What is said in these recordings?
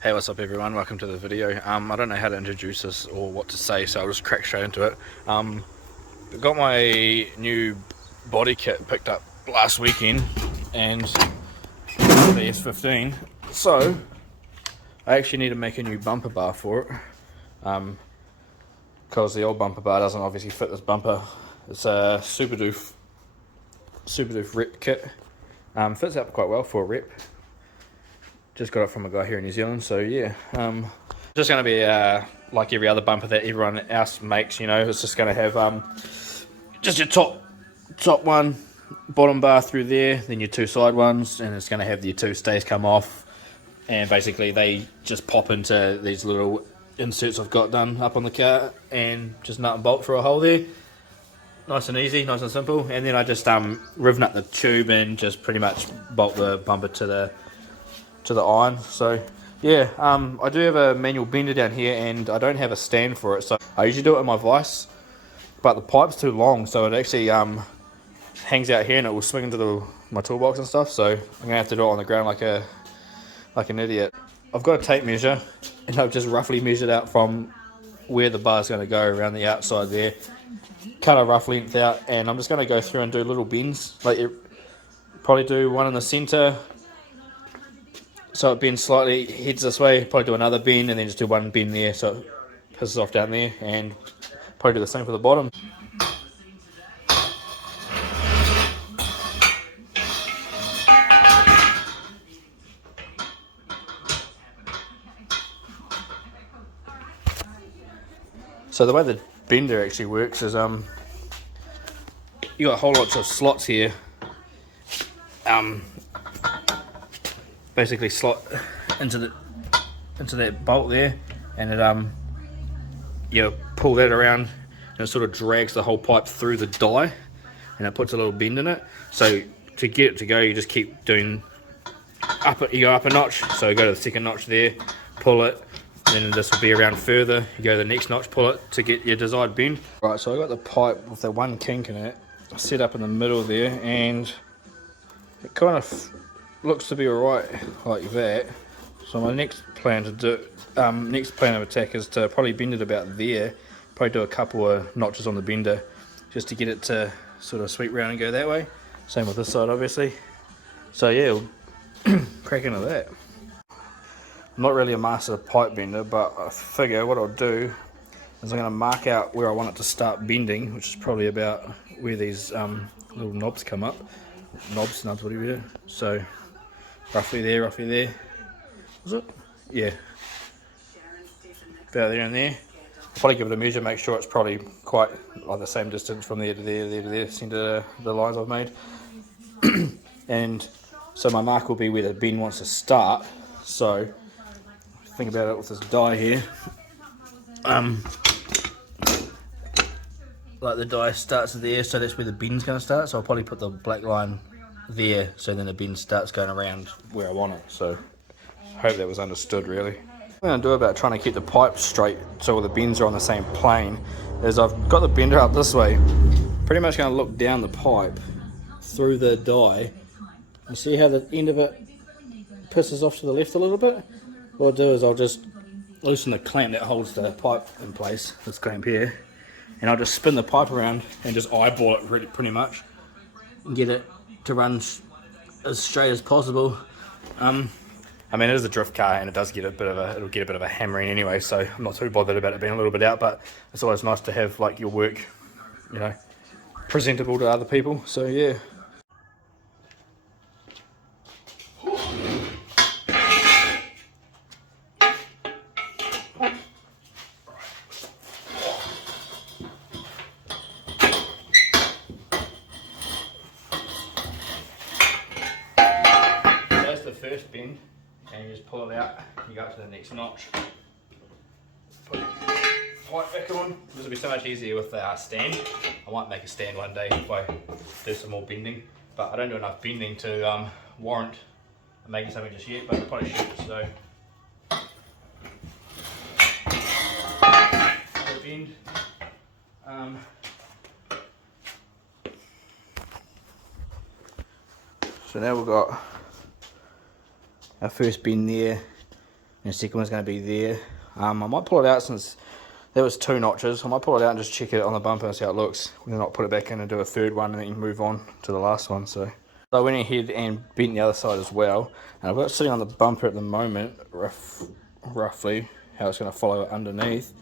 Hey, what's up everyone? Welcome to the video. I don't know how to introduce this or what to say, so I'll just crack straight into it. Got my new body kit picked up last weekend, and the S15. So I actually need to make a new bumper bar for it, because the old bumper bar doesn't obviously fit this bumper. It's a Superdoof rep kit. Fits up quite well for a rep. Just got it from a guy here in New Zealand, so yeah. Just going to be like every other bumper that everyone else makes, you know. It's just going to have just your top one, bottom bar through there, then your two side ones, and it's going to have your two stays come off, and basically they just pop into these little inserts I've got done up on the car, and just nut and bolt for a hole there. Nice and easy, nice and simple. And then I just riven up the tube and just pretty much bolt the bumper to the iron. So yeah, I do have a manual bender down here, and I don't have a stand for it, so I usually do it in my vise, but the pipe's too long, so it actually hangs out here and it will swing into my toolbox and stuff. So I'm gonna have to do it on the ground like an idiot. I've got a tape measure, and I've just roughly measured out from where the bar's going to go around the outside there, cut a rough length out, and I'm just going to go through and do little bends. Like probably do one in the center, so it bends slightly, heads this way, probably do another bend, and then just do one bend there so it pisses off down there, and probably do the same for the bottom. So the way the bender actually works is you got a whole lot of slots here. Basically slot into that bolt there, and it you pull that around, and it sort of drags the whole pipe through the die, and it puts a little bend in it. So to get it to go, you just keep doing you go up a notch. So you go to the second notch there, pull it, then this will be around further. You go to the next notch, pull it to get your desired bend. Right, so I got the pipe with the one kink in it set up in the middle there, and it kind of looks to be alright like that. So my next plan of attack is to probably bend it about there, probably do a couple of notches on the bender just to get it to sort of sweep round and go that way. Same with this side obviously. So yeah, we'll crack into that. I'm not really a master of pipe bender, but I figure what I'll do is I'm going to mark out where I want it to start bending, which is probably about where these little knobs come up. Nubs, whatever you do. So roughly there. Was it? Yeah. About there and there. I'll probably give it a measure, make sure it's probably quite like the same distance from there to there, centre the lines I've made. And so my mark will be where the bend wants to start. So think about it with this die here. Like the die starts there, so that's where the bend's going to start. So I'll probably put the black line there, so then the bend starts going around where I want it. So I hope that was understood really. What I'm going to do about trying to keep the pipe straight so all the bends are on the same plane is I've got the bender up this way, pretty much going to look down the pipe through the die and see how the end of it pisses off to the left a little bit. What I'll do is I'll just loosen the clamp that holds the pipe in place, this clamp here, and I'll just spin the pipe around and just eyeball it pretty much and get it to run as straight as possible. I mean, it is a drift car, and it does get it'll get a bit of a hammering anyway, so I'm not too bothered about it being a little bit out, but it's always nice to have like your work, you know, presentable to other people. So yeah. First bend, and you just pull it out, you go up to the next notch, put the pipe back on. This will be so much easier with the stand. I might make a stand one day if I do some more bending, but I don't do enough bending to warrant making something just yet, but I probably should. So bend. So now we've got our first bend there, and the second one's going to be there. I might pull it out since there was 2 notches. I might pull it out and just check it on the bumper and see how it looks. We'll not put it back in and do a third one and then move on to the last one. So I went ahead and bent the other side as well, and I've got it sitting on the bumper at the moment, roughly how it's going to follow it underneath,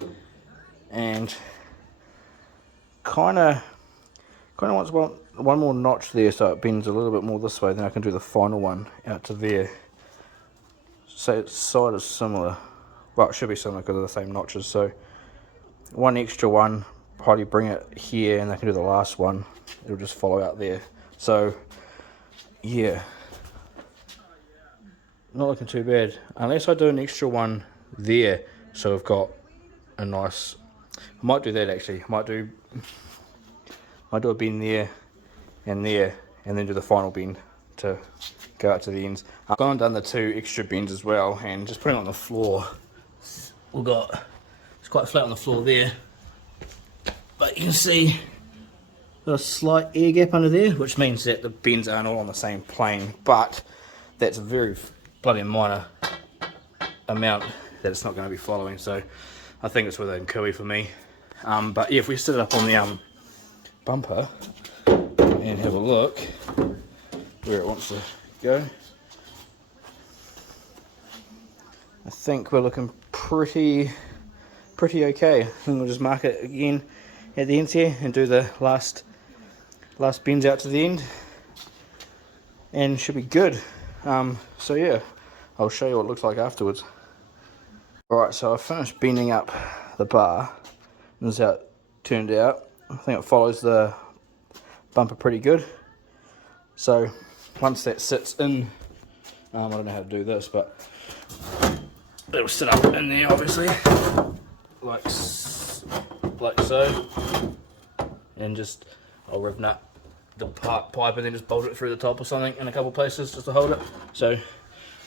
and kind of wants one more notch there so it bends a little bit more this way, then I can do the final one out to there. So its side is similar, well, it should be similar because of the same notches, so one extra one, probably bring it here and I can do the last one, it'll just follow out there. So yeah, not looking too bad, unless I do an extra one there, so I've got a nice, I might do that actually, I might do a bend there, and then do the final bend to go out to the ends. I've gone and done the 2 extra bends as well, and just putting it on the floor, it's quite flat on the floor there, but you can see got a slight air gap under there, which means that the bends aren't all on the same plane, but that's a very bloody minor amount that it's not going to be following, so I think it's within cooey for me. But yeah, if we sit it up on the bumper and have a look where it wants to go, I think we're looking pretty okay. I think we'll just mark it again at the ends here and do the last bends out to the end, and should be good. So yeah, I'll show you what it looks like afterwards. Alright, so I finished bending up the bar, and this is how it turned out. I think it follows the bumper pretty good. So once that sits in, I don't know how to do this, but it'll sit up in there obviously, like so, and just I'll riv nut the pipe and then just bolt it through the top or something in a couple places just to hold it. So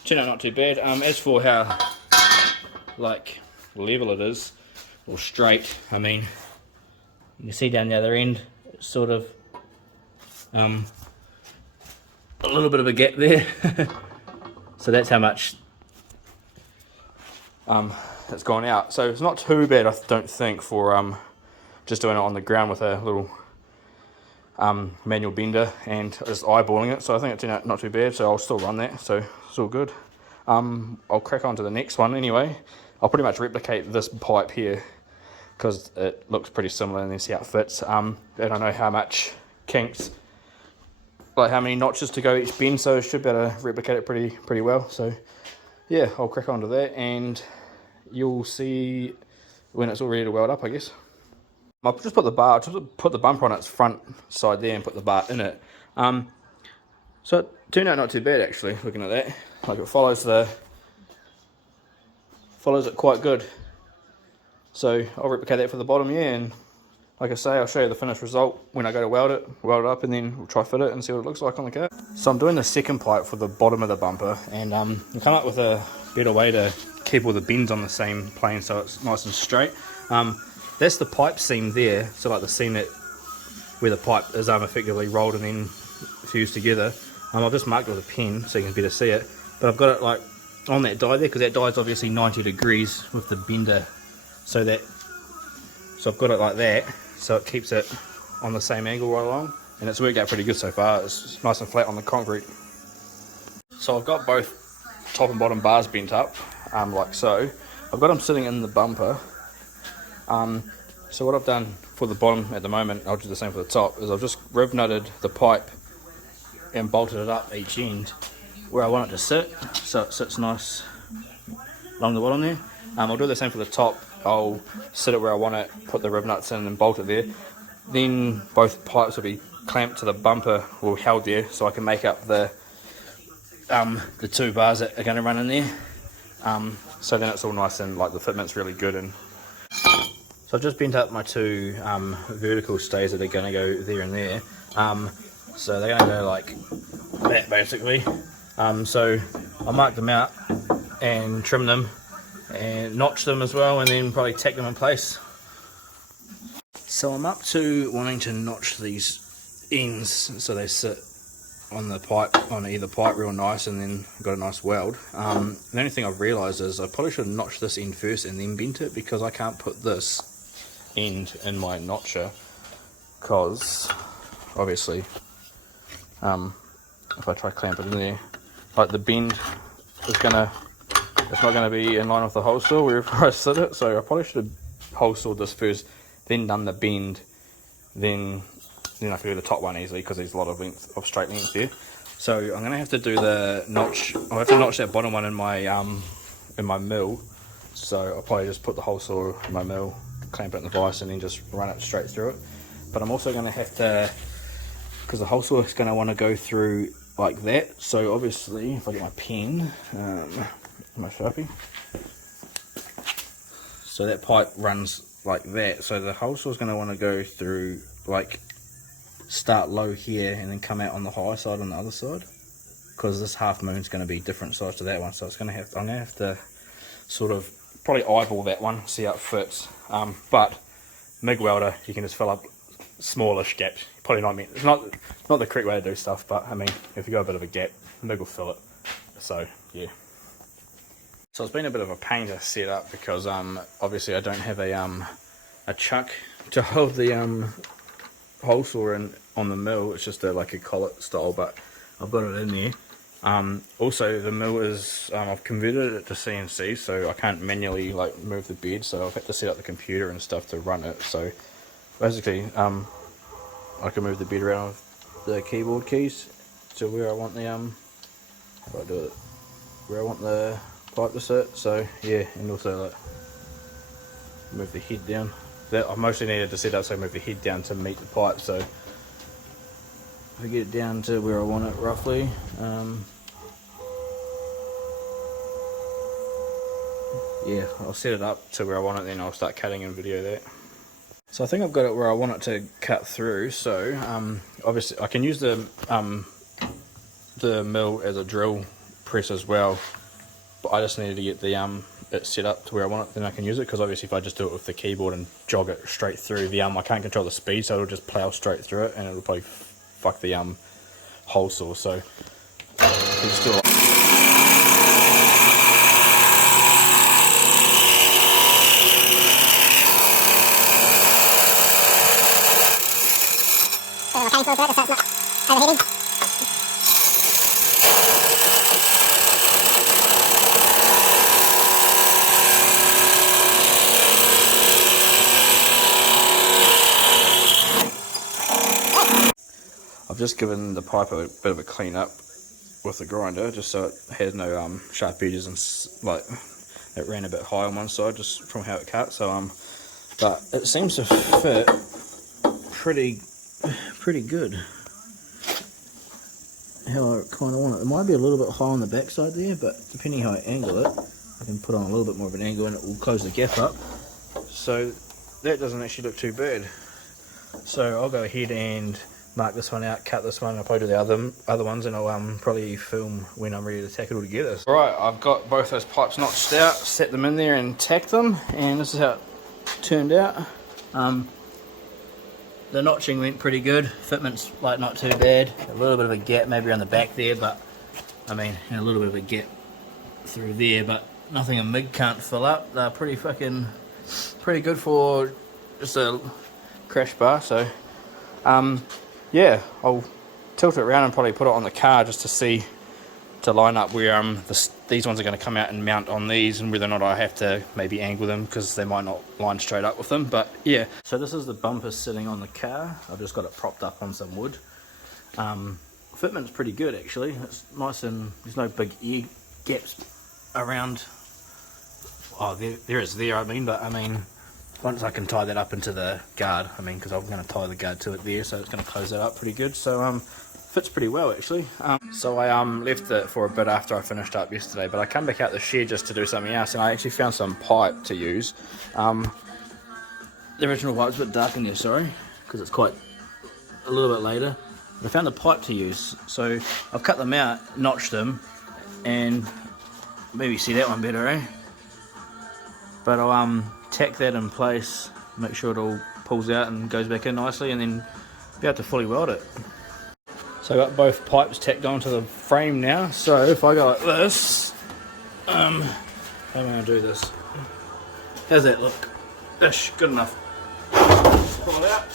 turned out not too bad. As for how like level it is or straight, I mean, you can see down the other end, it's sort of a little bit of a gap there. So that's how much it's gone out. So it's not too bad, I don't think, for just doing it on the ground with a little manual bender and just eyeballing it. So I think it turned out not too bad, so I'll still run that, so it's all good. I'll crack on to the next one anyway. I'll pretty much replicate this pipe here because it looks pretty similar and then see how it fits. I don't know how much kinks, like how many notches to go each bend, so I should be able to replicate it pretty well. So yeah, I'll crack on to that and you'll see when it's all ready to weld up, I guess. I'll just put the bumper on its front side there and put the bar in it. So it turned out not too bad actually, looking at that. Like it follows it quite good. So I'll replicate that for the bottom, yeah, and like I say, I'll show you the finished result when I go to weld it up, and then we'll try fit it and see what it looks like on the car. So I'm doing the second pipe for the bottom of the bumper, and I come up with a better way to keep all the bends on the same plane so it's nice and straight. That's the pipe seam there, so like the seam where the pipe is effectively rolled and then fused together. I've just marked it with a pen so you can better see it, but I've got it like on that die there because that die is obviously 90 degrees with the bender, so I've got it like that so it keeps it on the same angle right along, and it's worked out pretty good so far. It's nice and flat on the concrete. So I've got both top and bottom bars bent up like so. I've got them sitting in the bumper. So what I've done for the bottom at the moment, I'll do the same for the top, is I've just riv nutted the pipe and bolted it up each end where I want it to sit, so it sits nice along the bottom there. I'll do the same for the top. I'll sit it where I want it, put the riv nuts in and bolt it there. Then both pipes will be clamped to the bumper or held there, so I can make up the 2 bars that are going to run in there. So then it's all nice and like the fitment's really good. And so I've just bent up my 2 vertical stays that are going to go there and there. So they're going to go like that basically. So I'll mark them out and trim them and notch them as well, and then probably tack them in place. So I'm up to wanting to notch these ends so they sit on the pipe, on either pipe real nice, and then got a nice weld. The only thing I've realised is I probably should have notched this end first and then bent it, because I can't put this end in my notcher, because obviously if I try clamp it in there, like the bend is gonna, it's not gonna be in line with the hole saw wherever I sit it. So I probably should have hole sawed this first, then done the bend, then I can do the top one easily, because there's a lot of length, of straight length there. So I'm gonna have to do the notch. I'll have to notch that bottom one in my mill. So I'll probably just put the hole saw in my mill, clamp it in the vise, and then just run it straight through it. But I'm also gonna have to, because the hole saw is gonna want to go through like that. So obviously, if I get my pen, my Sharpie. So that pipe runs like that. So the hole saw is gonna want to go through, like, start low here and then come out on the high side on the other side, because this half moon is going to be different size to that one. So it's going to have, I'm going to have to sort of probably eyeball that one, see how it fits. But MIG welder, you can just fill up smallish gaps. Probably not meant, it's not the correct way to do stuff, but I mean, if you got a bit of a gap, MIG will fill it. So yeah. So it's been a bit of a pain to set up, because obviously I don't have a chuck to hold the hole saw in on the mill. It's just like a collet style, but I've got it in there. Also the mill is, I've converted it to CNC, so I can't manually like move the bed, so I've had to set up the computer and stuff to run it. So basically I can move the bed around with the keyboard keys to where I want the if I do it where I want the pipe to sit. So yeah, and also like move the head down. That I mostly needed to set up so I move the head down to meet the pipe. So if I get it down to where I want it roughly, yeah, I'll set it up to where I want it, then I'll start cutting and video that. So I think I've got it where I want it to cut through. So obviously I can use the mill as a drill press as well, but I just needed to get the it set up to where I want it, then I can use it, because obviously if I just do it with the keyboard and jog it straight through the I can't control the speed, so it'll just plow straight through it, and it'll probably fuck the hole saw. So it's still I've just given the pipe a bit of a clean up with the grinder, just so it has no sharp edges, and like it ran a bit high on one side just from how it cut. So but it seems to fit pretty good how I kind of want it. It might be a little bit high on the back side there, but depending how I angle it, I can put on a little bit more of an angle and it will close the gap up. So that doesn't actually look too bad. So I'll go ahead and mark this one out, cut this one. I'll probably do the other ones, and I'll probably film when I'm ready to tack it all together. Alright, I've got both those pipes notched out, set them in there and tacked them, and this is how it turned out. The notching went pretty good, fitment's like not too bad. A little bit of a gap maybe around the back there, but I mean a little bit of a gap through there, but nothing a MIG can't fill up. They're pretty good for just a crash bar. So yeah, I'll tilt it around and probably put it on the car just to see, to line up where these ones are going to come out and mount on these, and whether or not I have to maybe angle them, because they might not line straight up with them. But yeah, so this is the bumper sitting on the car. I've just got it propped up on some wood. Fitment's pretty good actually. It's nice, and there's no big ear gaps around. Oh, there is there, I mean, but I mean, once I can tie that up into the guard, I mean, because I'm going to tie the guard to it there, so it's going to close that up pretty good. So fits pretty well actually. So I left it for a bit after I finished up yesterday, but I come back out the shed just to do something else, and I actually found some pipe to use. The original pipe's a bit dark in there, sorry, because it's quite a little bit later. But I found the pipe to use, so I've cut them out, notched them, and maybe see that one better, eh? But I'll tack that in place, make sure it all pulls out and goes back in nicely, and then be able to fully weld it. So So I got both pipes tacked onto the frame now. So if I go like this, how am I going to do this? How's that look? Ish, good enough. Pull it out.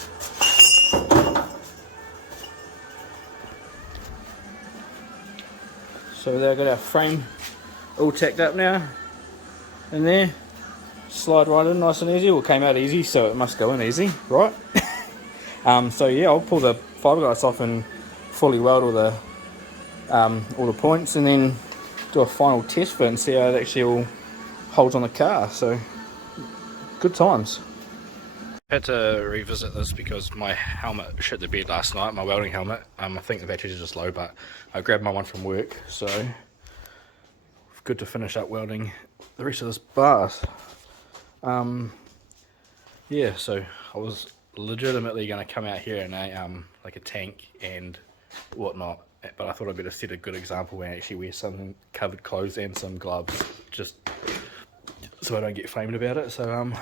So there, I've got our frame all tacked up now. In there, slide right in nice and easy. Well, it came out easy, so it must go in easy, right? So yeah, I'll pull the fiberglass off and fully weld all the points, and then do a final test fit and see how it actually all holds on the car. So good times. I had to revisit this because my helmet shit the bed last night, my welding helmet. I think the batteries are just low, but I grabbed my one from work, so good to finish up welding the rest of this bars. Yeah, so I was legitimately going to come out here in a like a tank and whatnot, but I thought I'd better set a good example and actually wear some covered clothes and some gloves, just so I don't get flamed about it. So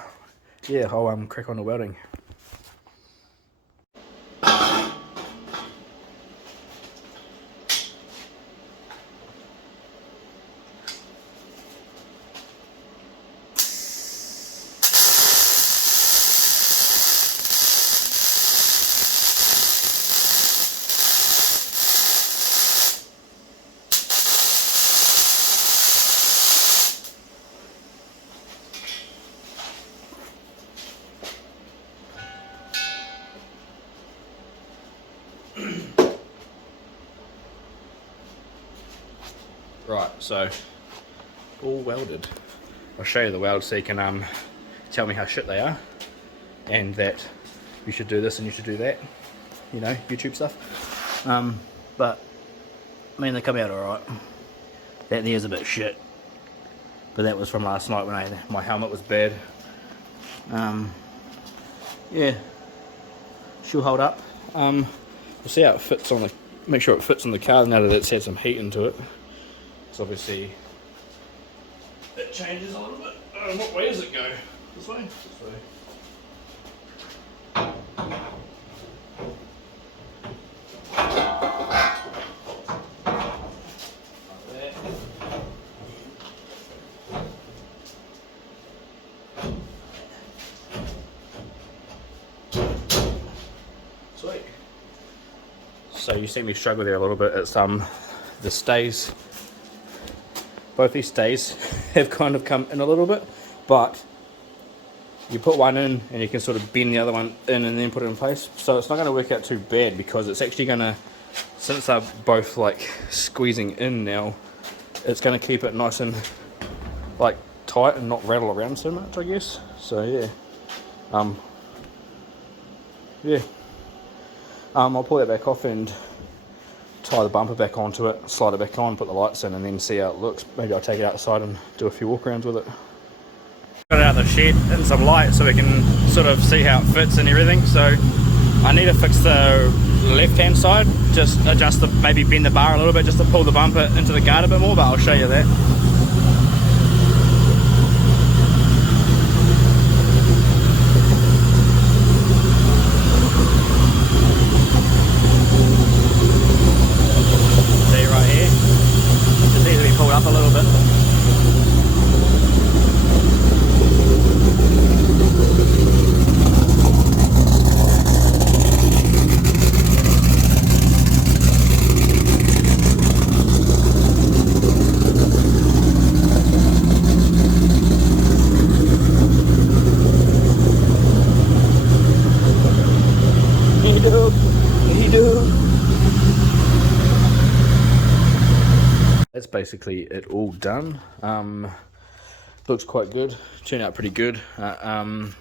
yeah, I'll crack on to welding. Right, so all welded. I'll show you the weld so you can tell me how shit they are, and that you should do this and you should do that, you know, YouTube stuff. But I mean, they come out alright. That there's a bit shit, but that was from last night when my helmet was bad. Yeah, she'll hold up. We'll see how it fits on the, make sure it fits on the car now that it's had some heat into it. So obviously it changes a little bit. What way does it go? This way? This way. Like that. Sweet. So you see me struggle there a little bit. It's the stays. Both these stays have kind of come in a little bit, but you put one in and you can sort of bend the other one in and then put it in place. So it's not going to work out too bad, because it's actually going to, since they're both like squeezing in now, it's going to keep it nice and like tight and not rattle around so much, I guess. So yeah, I'll pull that back off and tie the bumper back onto it, slide it back on, put the lights in, and then see how it looks. Maybe I'll take it outside and do a few walk arounds with it. Got it out of the shed in some light so we can sort of see how it fits and everything. So I need to fix the left hand side, just adjust the, maybe bend the bar a little bit just to pull the bumper into the guard a bit more, but I'll show you that. Up a little bit. He do. That's basically it all done. Looks quite good, turned out pretty good. I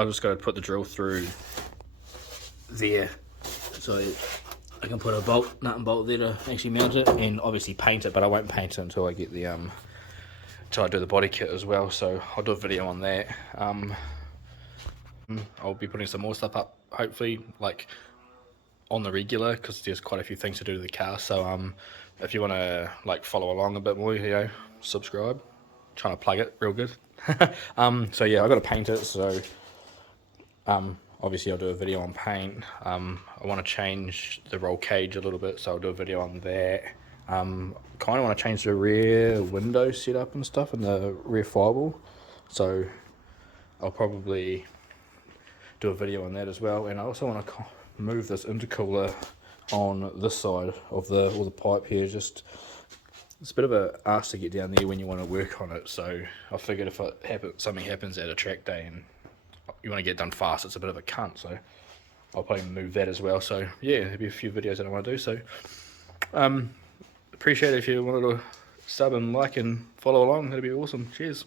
just got to put the drill through there so I can put a bolt, nut and bolt there to actually mount it, and obviously paint it, but I won't paint it until I get the until I do the body kit as well. So I'll do a video on that. I'll be putting some more stuff up, hopefully, like on the regular, because there's quite a few things to do to the car. So if you want to like follow along a bit more, you know, subscribe. Trying to plug it real good. So yeah, I got to paint it, so I'll obviously I'll do a video on paint. I want to change the roll cage a little bit, so I'll do a video on that. Kind of want to change the rear window setup and stuff, and the rear firewall, so I'll probably do a video on that as well. And I also want to move this intercooler on this side of the pipe here. Just, it's a bit of a arse to get down there when you want to work on it, so I figured if something happens at a track day and you want to get it done fast, it's a bit of a cunt, so I'll probably move that as well. So yeah, there'll be a few videos that I want to do, so appreciate it if you wanted to sub and like and follow along. That'd be awesome. Cheers.